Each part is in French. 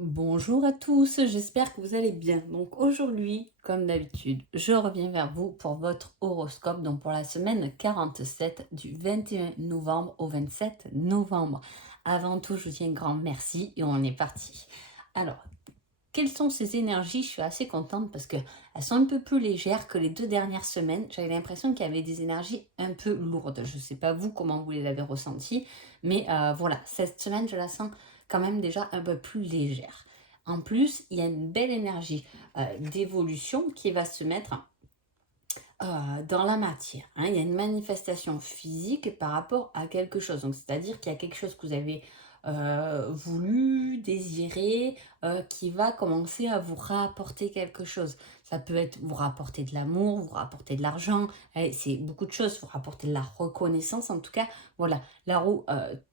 Bonjour à tous, j'espère que vous allez bien. Donc aujourd'hui, comme d'habitude, je reviens vers vous pour votre horoscope, donc pour la semaine 47 du 21 novembre au 27 novembre. Avant tout, je vous dis un grand merci et on est parti. Alors, quelles sont ces énergies? Je suis assez contente parce qu'elles sont un peu plus légères que les 2 dernières semaines. J'avais l'impression qu'il y avait des énergies un peu lourdes. Je ne sais pas vous comment vous les avez ressenties, mais voilà, cette semaine, je la sens quand même déjà un peu plus légère. En plus, il y a une belle énergie d'évolution qui va se mettre dans la matière, hein. Il y a une manifestation physique par rapport à quelque chose. Donc, c'est-à-dire qu'il y a quelque chose que vous avez voulu, désiré, qui va commencer à vous rapporter quelque chose. Ça peut être vous rapporter de l'amour, vous rapporter de l'argent, c'est beaucoup de choses, vous rapporter de la reconnaissance. En tout cas, voilà, la roue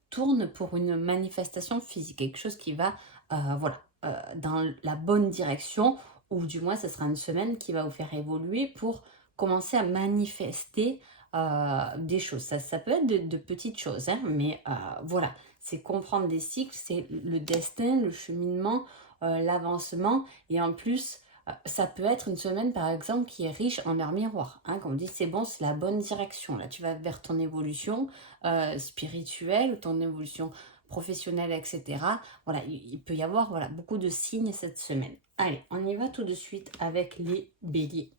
tourne pour une manifestation physique, quelque chose qui va, voilà, dans la bonne direction, ou du moins, ce sera une semaine qui va vous faire évoluer pour commencer à manifester des choses. Ça peut être de petites choses, hein, mais voilà, c'est comprendre des cycles, c'est le destin, le cheminement, l'avancement. Et en plus, ça peut être une semaine, par exemple, qui est riche en art miroir. Hein, comme on dit, c'est bon, c'est la bonne direction. Là, tu vas vers ton évolution spirituelle, ton évolution professionnelle, etc. Voilà, il peut y avoir voilà, beaucoup de signes cette semaine. Allez, on y va tout de suite avec les béliers.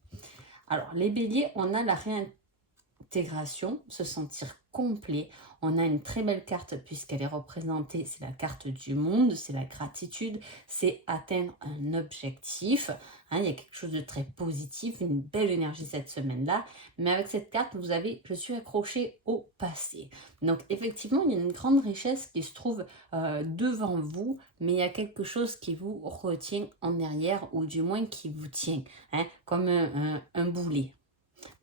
Alors, les béliers, on a la réintégration, se sentir complet. On a une très belle carte puisqu'elle est représentée, c'est la carte du monde, c'est la gratitude, c'est atteindre un objectif. Hein, il y a quelque chose de très positif, une belle énergie cette semaine-là. Mais avec cette carte, vous avez, je suis accroché au passé. Donc effectivement, il y a une grande richesse qui se trouve devant vous, mais il y a quelque chose qui vous retient en arrière, ou du moins qui vous tient, hein, comme un boulet.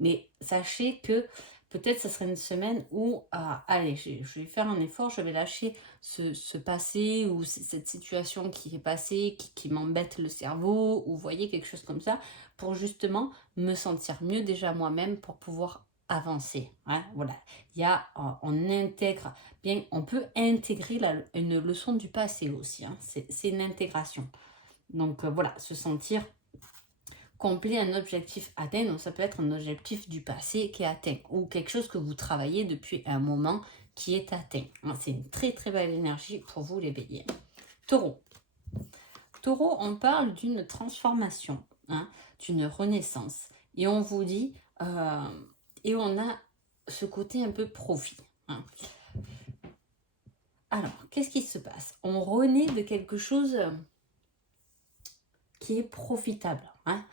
Mais sachez que peut-être ce serait une semaine où, allez, je vais faire un effort, je vais lâcher ce passé ou cette situation qui est passée, qui m'embête le cerveau, ou vous voyez, quelque chose comme ça, pour justement me sentir mieux déjà moi-même pour pouvoir avancer. Hein, voilà, il y a, on intègre, bien, on peut intégrer une leçon du passé aussi. Hein, c'est une intégration. Donc voilà, se sentir complet, un objectif atteint. Donc ça peut être un objectif du passé qui est atteint, ou quelque chose que vous travaillez depuis un moment qui est atteint. C'est une très très belle énergie pour vous les béliers. Taureau. Taureau, on parle d'une transformation, hein, d'une renaissance. Et on vous dit, et on a ce côté un peu profit. Hein. Alors, qu'est-ce qui se passe? On renaît de quelque chose qui est profitable. Hein.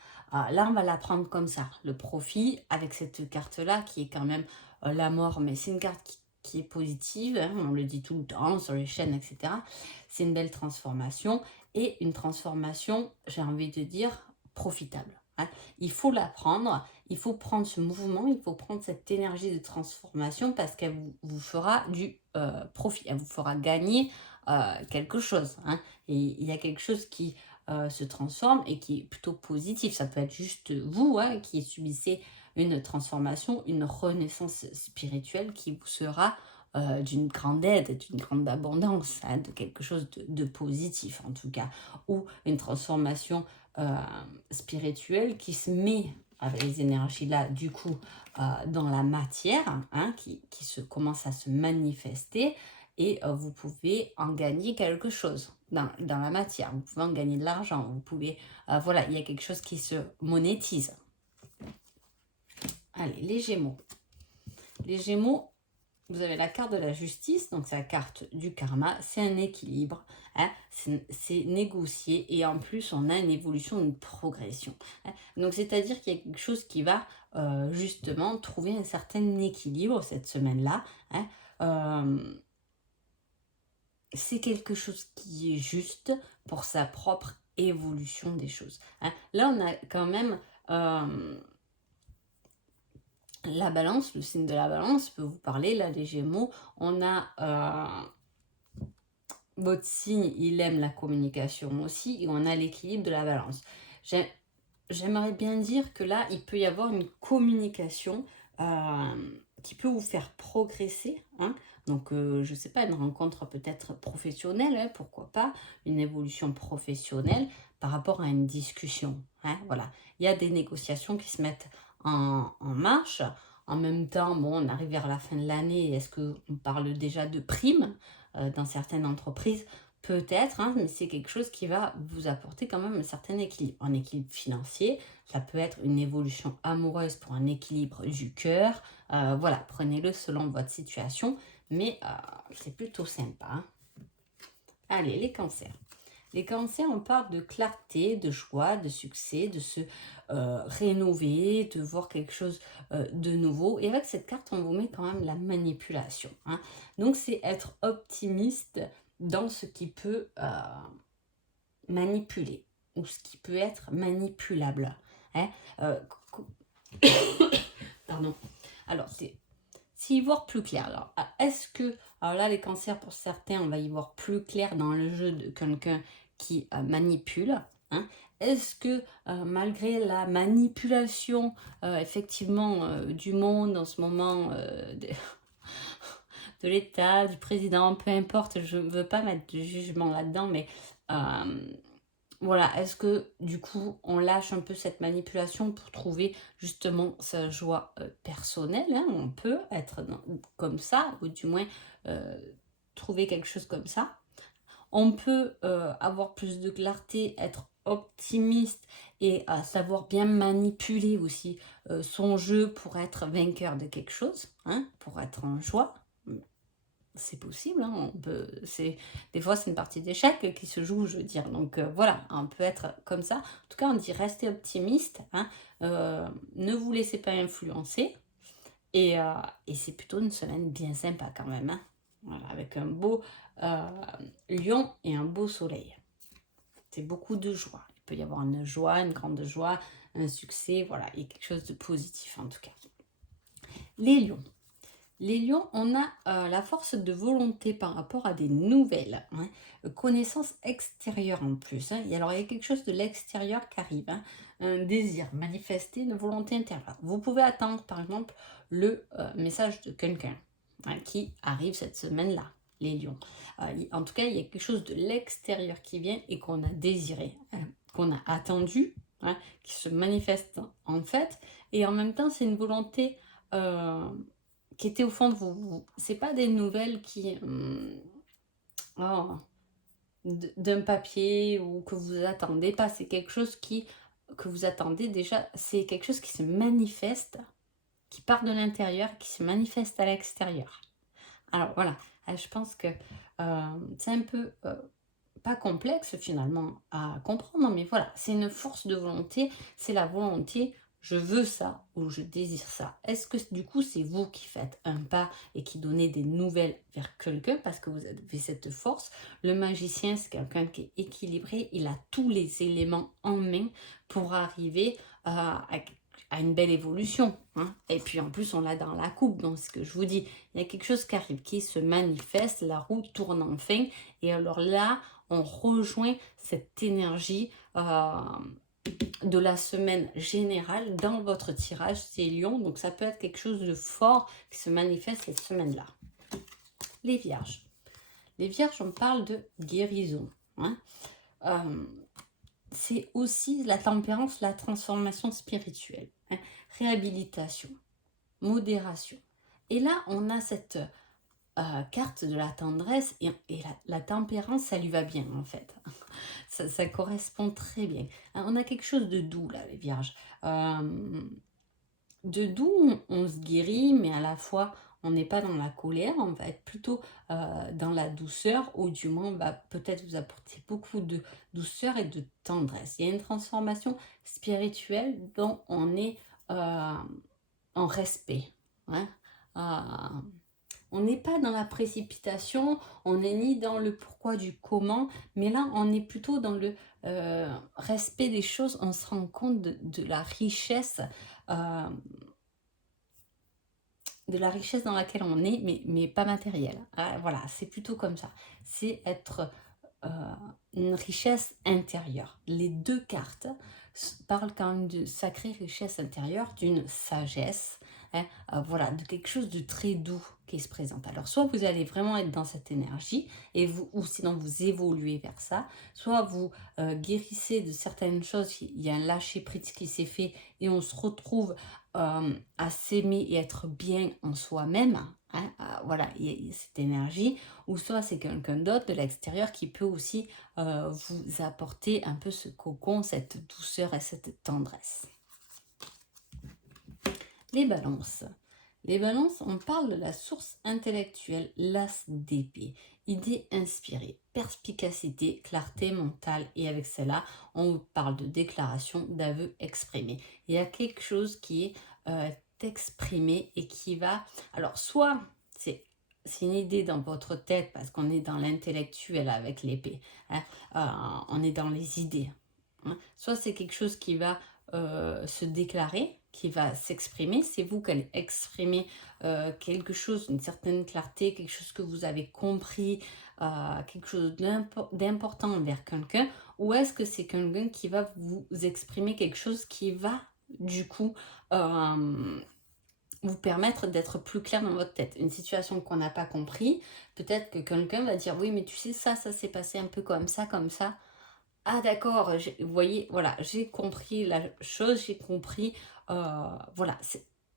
Là, on va la prendre comme ça, le profit, avec cette carte-là, qui est quand même la mort, mais c'est une carte qui est positive, hein, on le dit tout le temps sur les chaînes, etc. C'est une belle transformation, et une transformation, j'ai envie de dire, profitable. Hein. Il faut la prendre, il faut prendre ce mouvement, il faut prendre cette énergie de transformation, parce qu'elle vous fera du profit, elle vous fera gagner quelque chose. Hein. Et il y a quelque chose qui se transforme et qui est plutôt positif. Ça peut être juste vous, hein, qui subissez une transformation, une renaissance spirituelle qui vous sera d'une grande aide, d'une grande abondance, hein, de quelque chose de positif en tout cas, ou une transformation spirituelle qui se met avec les énergies là du coup dans la matière, hein, qui commence à se manifester, et vous pouvez en gagner quelque chose dans la matière. Vous pouvez en gagner de l'argent. Vous pouvez, voilà, il y a quelque chose qui se monétise. Allez, les Gémeaux. Les Gémeaux, vous avez la carte de la justice, donc c'est la carte du karma, c'est un équilibre, hein, c'est négocié, et en plus on a une évolution, une progression. Hein. Donc c'est-à-dire qu'il y a quelque chose qui va justement trouver un certain équilibre cette semaine-là. Hein. C'est quelque chose qui est juste pour sa propre évolution des choses. Hein. Là, on a quand même la balance, le signe de la balance peut vous parler, là, les Gémeaux. On a votre signe, il aime la communication aussi, et on a l'équilibre de la balance. J'aimerais bien dire que là, il peut y avoir une communication qui peut vous faire progresser, hein. Donc, je ne sais pas, une rencontre peut-être professionnelle, hein, pourquoi pas, une évolution professionnelle par rapport à une discussion, hein, voilà. Il y a des négociations qui se mettent en marche. En même temps, bon, on arrive vers la fin de l'année. Est-ce qu'on parle déjà de primes dans certaines entreprises? Peut-être, hein, mais c'est quelque chose qui va vous apporter quand même un certain équilibre. Un équilibre financier, ça peut être une évolution amoureuse pour un équilibre du cœur. Voilà, prenez-le selon votre situation, mais c'est plutôt sympa, hein. Allez, les cancers. Les cancers, on parle de clarté, de joie, de succès, de se rénover, de voir quelque chose de nouveau. Et avec cette carte, on vous met quand même la manipulation, hein. Donc, c'est être optimiste dans ce qui peut manipuler ou ce qui peut être manipulable, hein. Euh, Pardon. Alors, c'est y voir plus clair. Alors, est-ce que, alors là, les cancers, pour certains, on va y voir plus clair dans le jeu de quelqu'un qui manipule, hein. Est-ce que, malgré la manipulation, effectivement, du monde en ce moment, de l'État, du président, peu importe, je ne veux pas mettre de jugement là-dedans, mais voilà, est-ce que du coup on lâche un peu cette manipulation pour trouver justement sa joie personnelle, hein? On peut être comme ça, ou du moins euh, trouver quelque chose comme ça. On peut avoir plus de clarté, être optimiste et savoir bien manipuler aussi son jeu pour être vainqueur de quelque chose, hein, pour être en joie. C'est possible, hein, des fois c'est une partie d'échec qui se joue, je veux dire. Donc voilà, on peut être comme ça. En tout cas, on dit restez optimiste, hein, ne vous laissez pas influencer. Et c'est plutôt une semaine bien sympa quand même, hein. Voilà, avec un beau lion et un beau soleil. C'est beaucoup de joie. Il peut y avoir une joie, une grande joie, un succès, voilà, et quelque chose de positif en tout cas. Les lions. Les lions, on a la force de volonté par rapport à des nouvelles, hein, connaissances extérieures en plus, hein. Et alors, il y a quelque chose de l'extérieur qui arrive, hein, un désir manifesté, une volonté intérieure. Vous pouvez attendre, par exemple, le message de quelqu'un, hein, qui arrive cette semaine-là, les lions. En tout cas, il y a quelque chose de l'extérieur qui vient et qu'on a désiré, hein, qu'on a attendu, hein, qui se manifeste en fait. Et en même temps, c'est une volonté qui était au fond de vous. C'est pas des nouvelles qui oh, d'un papier ou que vous attendez pas. C'est quelque chose que vous attendez déjà. C'est quelque chose qui se manifeste, qui part de l'intérieur, qui se manifeste à l'extérieur. Alors voilà, je pense que c'est un peu pas complexe finalement à comprendre, mais voilà, c'est une force de volonté, c'est la volonté, je veux ça ou je désire ça. Est-ce que du coup c'est vous qui faites un pas et qui donnez des nouvelles vers quelqu'un parce que vous avez cette force? Le magicien, c'est quelqu'un qui est équilibré, il a tous les éléments en main pour arriver à une belle évolution, hein. Et puis en plus on l'a dans la coupe, donc ce que je vous dis, il y a quelque chose qui arrive, qui se manifeste, la roue tourne enfin, et alors là on rejoint cette énergie de la semaine générale dans votre tirage, c'est Lion, donc ça peut être quelque chose de fort qui se manifeste cette semaine-là. Les vierges. Les vierges, on parle de guérison, hein. C'est aussi la tempérance, la transformation spirituelle, hein, réhabilitation, modération. Et là, on a cette carte de la tendresse et la tempérance, ça lui va bien en fait. Ça correspond très bien. On a quelque chose de doux là, les vierges. De doux, on se guérit, mais à la fois, on n'est pas dans la colère, on va être plutôt dans la douceur, ou du moins, peut-être vous apporter beaucoup de douceur et de tendresse. Il y a une transformation spirituelle dont on est en respect, hein. On n'est pas dans la précipitation, on n'est ni dans le pourquoi du comment, mais là, on est plutôt dans le respect des choses. On se rend compte de la richesse dans laquelle on est, mais pas matérielle. Voilà, c'est plutôt comme ça. C'est être une richesse intérieure. Les deux cartes parlent quand même de sacrée richesse intérieure, d'une sagesse, hein, voilà, de quelque chose de très doux qui se présente. Alors, soit vous allez vraiment être dans cette énergie, et vous, ou sinon vous évoluez vers ça, soit vous guérissez de certaines choses, il y a un lâcher-prise qui s'est fait, et on se retrouve à s'aimer et être bien en soi-même, hein, voilà, il y a cette énergie, ou soit c'est quelqu'un d'autre de l'extérieur qui peut aussi vous apporter un peu ce cocon, cette douceur et cette tendresse. Les balances. Les balances, on parle de la source intellectuelle, l'as d'épée, idée inspirée, perspicacité, clarté mentale, et avec cela, on parle de déclaration, d'aveu exprimé. Il y a quelque chose qui est exprimé et qui va... Alors, soit c'est une idée dans votre tête parce qu'on est dans l'intellectuel avec l'épée, hein, on est dans les idées, hein. Soit c'est quelque chose qui va se déclarer, qui va s'exprimer, c'est vous qui allez exprimer quelque chose, une certaine clarté, quelque chose que vous avez compris, quelque chose d'important envers quelqu'un, ou est-ce que c'est quelqu'un qui va vous exprimer quelque chose qui va du coup vous permettre d'être plus clair dans votre tête. Une situation qu'on n'a pas compris, peut-être que quelqu'un va dire oui mais tu sais ça s'est passé un peu comme ça, comme ça. Ah d'accord, vous voyez, voilà, j'ai compris la chose, j'ai compris, voilà,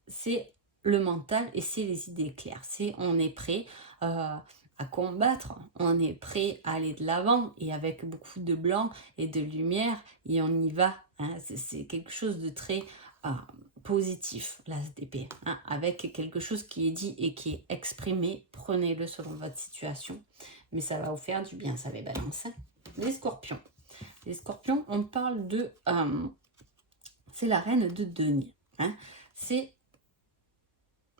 c'est le mental et c'est les idées claires. C'est on est prêt à combattre, on est prêt à aller de l'avant et avec beaucoup de blanc et de lumière et on y va, hein. C'est quelque chose de très positif, l'ASDP, hein, avec quelque chose qui est dit et qui est exprimé. Prenez-le selon votre situation, mais ça va vous faire du bien, ça les balances, hein. Les scorpions. Les scorpions, on parle de... c'est la reine de denier, hein. C'est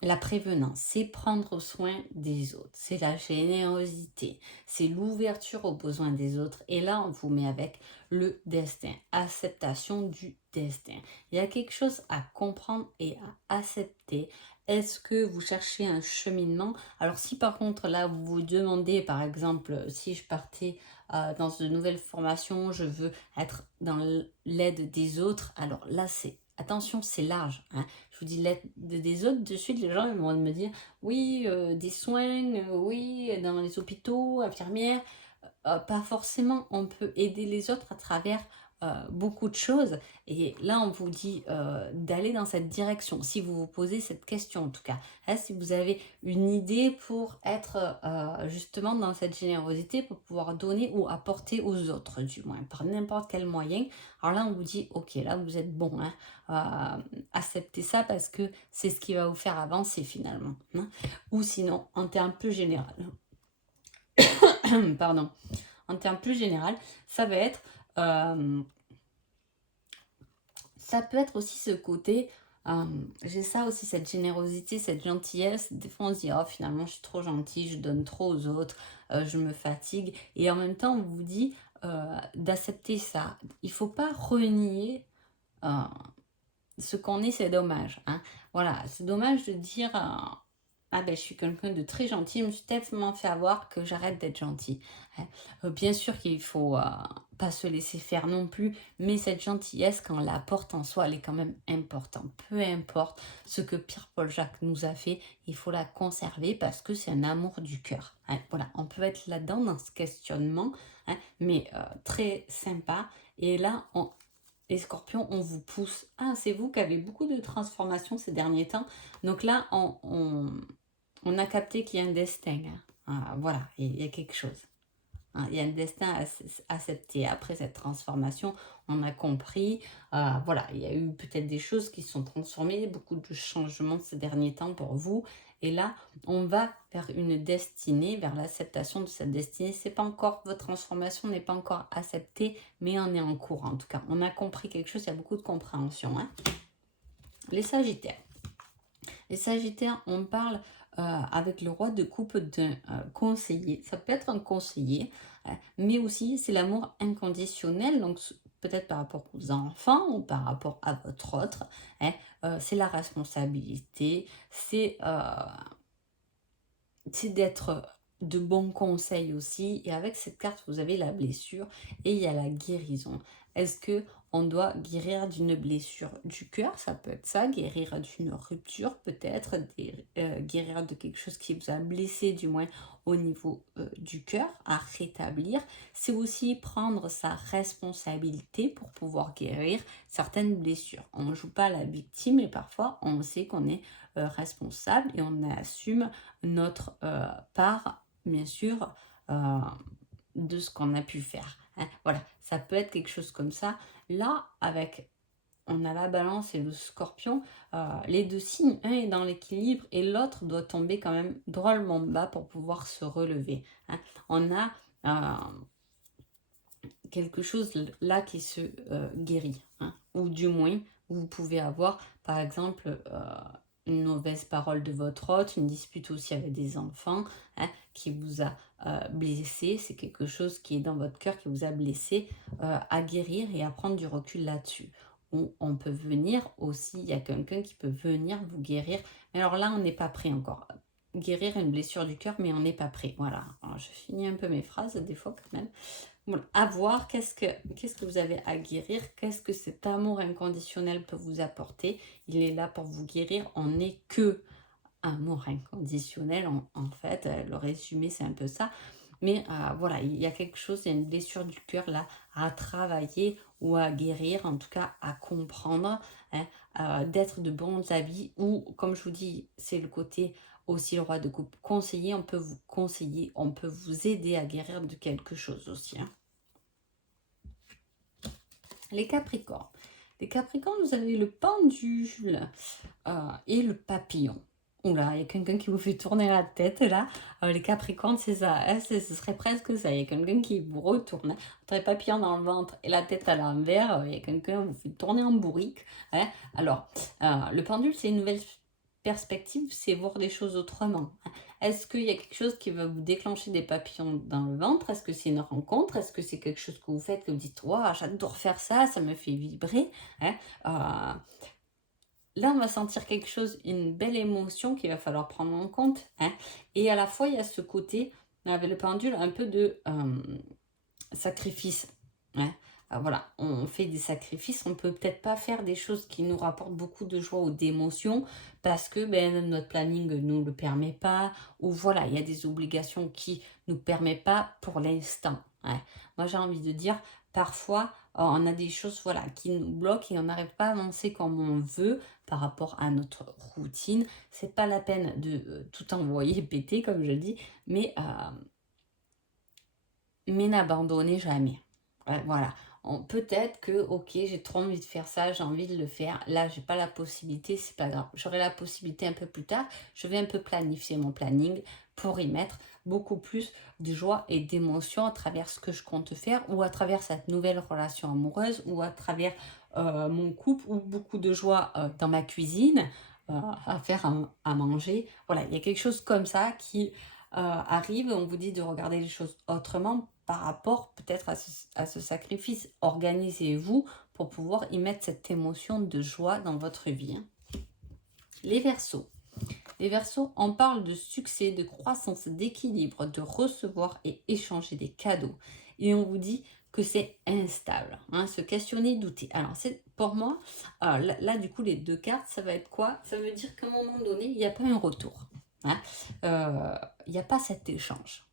la prévenance, c'est prendre soin des autres, c'est la générosité, c'est l'ouverture aux besoins des autres. Et là, on vous met avec le destin, acceptation du destin. Il y a quelque chose à comprendre et à accepter. Est-ce que vous cherchez un cheminement? Alors si par contre là vous vous demandez, par exemple, si je partais dans de nouvelles formations, je veux être dans l'aide des autres, alors là c'est... Attention, c'est large, hein. Je vous dis l'aide des autres, de suite les gens ils vont me dire oui, des soins, oui, dans les hôpitaux, infirmières. Pas forcément, on peut aider les autres à travers beaucoup de choses. Et là, on vous dit d'aller dans cette direction, si vous vous posez cette question en tout cas. Hein, si vous avez une idée pour être justement dans cette générosité, pour pouvoir donner ou apporter aux autres, du moins, par n'importe quel moyen. Alors là, on vous dit, ok, là, vous êtes bon, hein, acceptez ça parce que c'est ce qui va vous faire avancer finalement, hein. Ou sinon, en termes plus général, pardon, en termes plus général, ça va être, ça peut être aussi ce côté, j'ai ça aussi, cette générosité, cette gentillesse. Des fois, on se dit, oh, finalement, je suis trop gentille, je donne trop aux autres, je me fatigue. Et en même temps, on vous dit d'accepter ça. Il ne faut pas renier ce qu'on est, c'est dommage, hein. Voilà, c'est dommage de dire ah ben je suis quelqu'un de très gentil, je me suis tellement fait avoir que j'arrête d'être gentil, hein. Bien sûr qu'il faut pas se laisser faire non plus, mais cette gentillesse, quand on la porte en soi, elle est quand même importante. Peu importe ce que Pierre-Paul Jacques nous a fait, il faut la conserver parce que c'est un amour du cœur, hein. Voilà, on peut être là-dedans dans ce questionnement, hein, mais très sympa. Et là, les scorpions, on vous pousse. Ah, c'est vous qui avez beaucoup de transformations ces derniers temps. Donc là, on a capté qu'il y a un destin, hein. Ah, voilà, il y a quelque chose, hein. Il y a un destin à accepter. Après cette transformation, on a compris. Voilà, il y a eu peut-être des choses qui se sont transformées, beaucoup de changements ces derniers temps pour vous. Et là, on va vers une destinée, vers l'acceptation de cette destinée. C'est pas encore, votre transformation n'est pas encore acceptée, mais on est en cours en tout cas. On a compris quelque chose, il y a beaucoup de compréhension, hein. Les Sagittaires. Les Sagittaires, on parle avec le roi de coupe d'un conseiller. Ça peut être un conseiller, mais aussi c'est l'amour inconditionnel, donc peut-être par rapport aux enfants ou par rapport à votre autre, hein. C'est la responsabilité, c'est d'être de bons conseils aussi. Et avec cette carte, vous avez la blessure et il y a la guérison. Est-ce que on doit guérir d'une blessure du cœur? Ça peut être ça, guérir d'une rupture peut-être, guérir de quelque chose qui vous a blessé, du moins au niveau du cœur, à rétablir. C'est aussi prendre sa responsabilité pour pouvoir guérir certaines blessures. On ne joue pas la victime et parfois on sait qu'on est responsable et on assume notre part, bien sûr, euh, de ce qu'on a pu faire. Hein. Voilà, ça peut être quelque chose comme ça. Là, avec, on a la balance et le scorpion, les deux signes, un est dans l'équilibre et l'autre doit tomber quand même drôlement bas pour pouvoir se relever. Hein. On a quelque chose là qui se guérit, hein. Ou du moins, vous pouvez avoir, par exemple, une mauvaise parole de votre hôte, une dispute aussi avec des enfants, hein, qui vous a blessé. C'est quelque chose qui est dans votre cœur, qui vous a blessé, à guérir et à prendre du recul là-dessus. On peut venir aussi, il y a quelqu'un qui peut venir vous guérir. Mais alors là, on n'est pas prêt encore. Guérir une blessure du cœur, mais on n'est pas prêt. Voilà, alors, je finis un peu mes phrases des fois quand même. Voilà. À voir, qu'est-ce que vous avez à guérir, qu'est-ce que cet amour inconditionnel peut vous apporter. Il est là pour vous guérir, on n'est que amour inconditionnel en fait, le résumé c'est un peu ça. Mais voilà, il y a quelque chose, il y a une blessure du cœur là à travailler ou à guérir, en tout cas à comprendre, hein, d'être de bons avis ou comme je vous dis, c'est le côté aussi le roi de coupe conseiller, on peut vous conseiller, on peut vous aider à guérir de quelque chose aussi. Hein. Les Capricornes. Les Capricornes, vous avez le pendule et le papillon. Oula, il y a quelqu'un qui vous fait tourner la tête là. Les Capricornes, c'est ça. Hein, ce serait presque ça. Il y a quelqu'un qui vous retourne. Hein. Entre les papillons dans le ventre et la tête à l'envers, il y a quelqu'un qui vous fait tourner en bourrique. Hein. Alors, le pendule, c'est une nouvelle perspective, c'est voir les choses autrement. Est-ce qu'il y a quelque chose qui va vous déclencher des papillons dans le ventre? Est-ce que c'est une rencontre? Est-ce que c'est quelque chose que vous faites, que vous dites, wow, j'adore faire ça, ça me fait vibrer, hein. Là, on va sentir quelque chose, une belle émotion qu'il va falloir prendre en compte. Hein. Et à la fois, il y a ce côté, avec le pendule, un peu de sacrifice. Hein. Voilà, on fait des sacrifices, on peut peut-être pas faire des choses qui nous rapportent beaucoup de joie ou d'émotion parce que notre planning ne nous le permet pas, ou voilà, il y a des obligations qui ne nous permettent pas pour l'instant. Hein. Moi, j'ai envie de dire, parfois, on a des choses voilà, qui nous bloquent et on n'arrive pas à avancer comme on veut par rapport à notre routine. C'est pas la peine de tout envoyer péter, comme je dis, mais n'abandonnez jamais. Voilà. Peut-être que, ok, j'ai trop envie de faire ça, j'ai envie de le faire. Là, j'ai pas la possibilité, c'est pas grave. J'aurai la possibilité un peu plus tard. Je vais un peu planifier mon planning pour y mettre beaucoup plus de joie et d'émotion à travers ce que je compte faire ou à travers cette nouvelle relation amoureuse ou à travers mon couple ou beaucoup de joie dans ma cuisine à faire à manger. Voilà, il y a quelque chose comme ça qui arrive. On vous dit de regarder les choses autrement par rapport peut-être à ce sacrifice. Organisez-vous pour pouvoir y mettre cette émotion de joie dans votre vie. Hein. Les Verseaux. Les Verseaux, on parle de succès, de croissance, d'équilibre, de recevoir et échanger des cadeaux. Et on vous dit que c'est instable. Hein, se questionner, douter. Alors, c'est pour moi, là, du coup, les deux cartes, ça va être quoi? Ça veut dire qu'à un moment donné, il n'y a pas un retour. Hein. Il n'y a pas cet échange.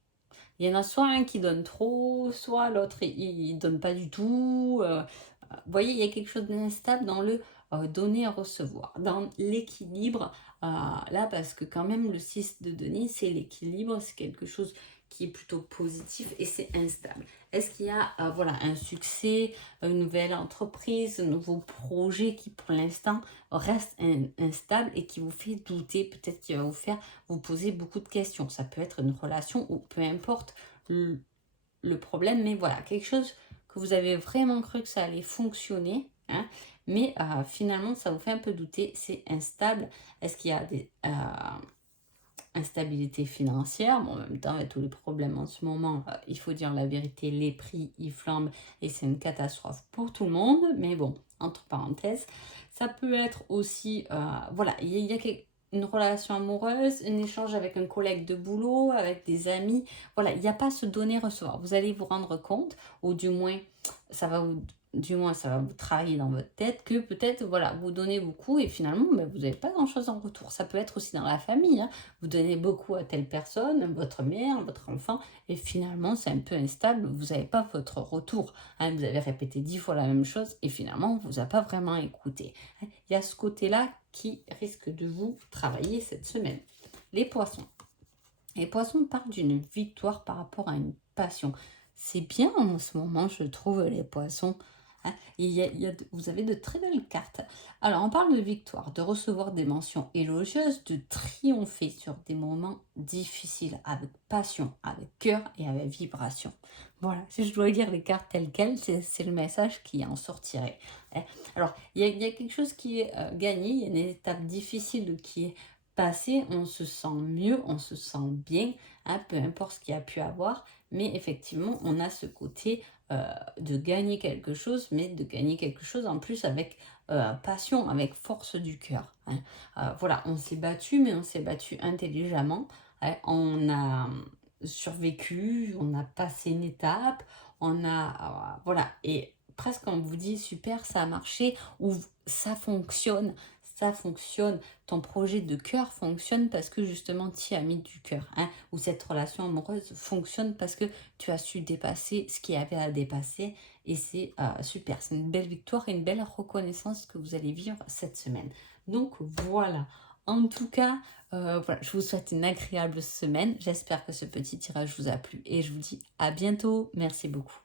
Il y en a soit un qui donne trop, soit l'autre il donne pas du tout. Vous voyez, il y a quelque chose d'instable dans le donner et recevoir, dans l'équilibre. Là, parce que quand même, le 6 de denier, c'est l'équilibre, c'est quelque chose qui est plutôt positif et c'est instable. Est-ce qu'il y a voilà, un succès, une nouvelle entreprise, un nouveau projet qui pour l'instant reste instable et qui vous fait douter, peut-être qu'il va vous faire vous poser beaucoup de questions. Ça peut être une relation ou peu importe le problème, mais voilà, quelque chose que vous avez vraiment cru que ça allait fonctionner, hein, mais finalement ça vous fait un peu douter, c'est instable. Est-ce qu'il y a des instabilité financière? Bon, en même temps, avec tous les problèmes en ce moment, il faut dire la vérité, les prix, ils flambent et c'est une catastrophe pour tout le monde. Mais bon, entre parenthèses, ça peut être aussi, voilà, il y a une relation amoureuse, un échange avec un collègue de boulot, avec des amis. Voilà, il n'y a pas ce donner-recevoir. Vous allez vous rendre compte, ou du moins, ça va vous du moins ça va vous travailler dans votre tête, que peut-être, voilà, vous donnez beaucoup et finalement, ben, vous n'avez pas grand-chose en retour. Ça peut être aussi dans la famille, hein. Vous donnez beaucoup à telle personne, votre mère, votre enfant, et finalement, c'est un peu instable, vous n'avez pas votre retour, hein. Vous avez répété 10 fois la même chose et finalement, on ne vous a pas vraiment écouté, hein. Il y a ce côté-là qui risque de vous travailler cette semaine. Les poissons. Les poissons parlent d'une victoire par rapport à une passion. C'est bien en ce moment, je trouve, les poissons, hein. Vous avez de très belles cartes. Alors, on parle de victoire, de recevoir des mentions élogieuses, de triompher sur des moments difficiles, avec passion, avec cœur et avec vibration. Voilà, si je dois lire les cartes telles quelles, c'est le message qui en sortirait, hein. Alors, il y a quelque chose qui est gagné, il y a une étape difficile qui est passée, on se sent mieux, on se sent bien, hein, peu importe ce qu'il y a pu avoir, mais effectivement, on a ce côté de gagner quelque chose, mais de gagner quelque chose en plus avec passion, avec force du cœur, hein. Voilà, on s'est battu, mais on s'est battu intelligemment, hein. On a survécu, on a passé une étape, on a, voilà, et presque on vous dit super, ça a marché, ou ça fonctionne, ton projet de cœur fonctionne parce que justement tu y as mis du cœur, hein, ou cette relation amoureuse fonctionne parce que tu as su dépasser ce qu'il y avait à dépasser, et c'est super, c'est une belle victoire et une belle reconnaissance que vous allez vivre cette semaine. Donc voilà, en tout cas, voilà, je vous souhaite une agréable semaine, j'espère que ce petit tirage vous a plu et je vous dis à bientôt, merci beaucoup.